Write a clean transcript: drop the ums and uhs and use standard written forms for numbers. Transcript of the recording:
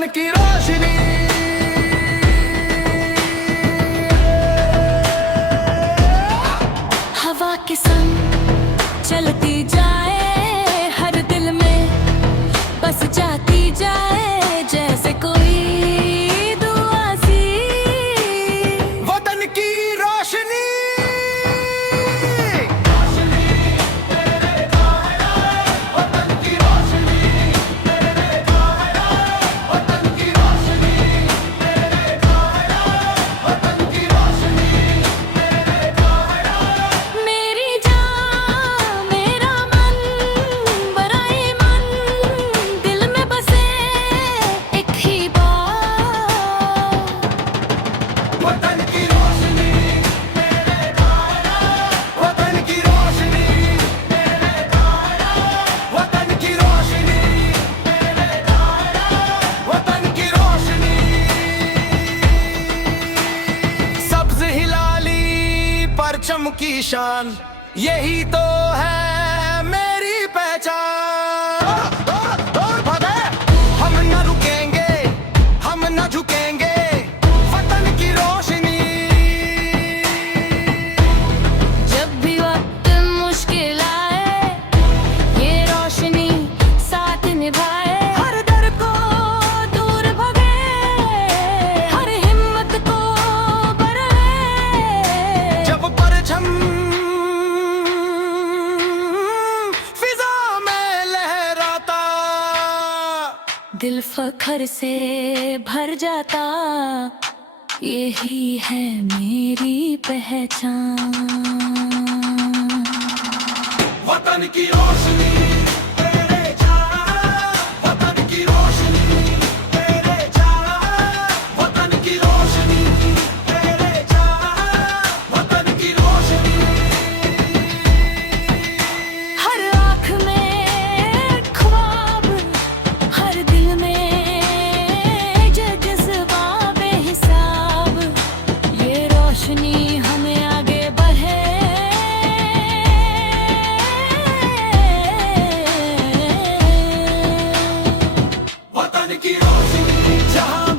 वतन की रोशनी, हवा के संग चलती जाए, हर दिल में बस जाती जाए, जैसे कोई दुआ सी। वतन की रोशनी, वतन की रोशनी, वतन की रोशनी, वतन की रोशनी। मेरी जान मेरा मन बराए मन, दिल में बसे एक ही बात। वतन की रोशनी, वतन की रोशनी, वतन की रोशनी, वतन की रोशनी। सब्ज हिलाली परचम की शान, यही तो है मेरी पहचान। हम न रुकेंगे, हम न झुकेंगे, वतन की रोशनी। जब भी वक्त मुश्किल आए, ये रोशनी साथ निभाए, हर डर को दूर भगे, हर हिम्मत को बढ़ाए। जब परचम फिजा में लहराता, दिल फखर से भर जाता, यही है मेरी पहचान। वतन की रोशनी, तेरे जान, वतन की रोशनी, तेरे जान, वतन की रोशनी, तेरे जान, वतन की रोशनी। हर आँख में ख्वाब, हर दिल में जज्बा बेहिसाब, ये रोशनी हमें आगे बढ़े। वतन की रोशनी, जहां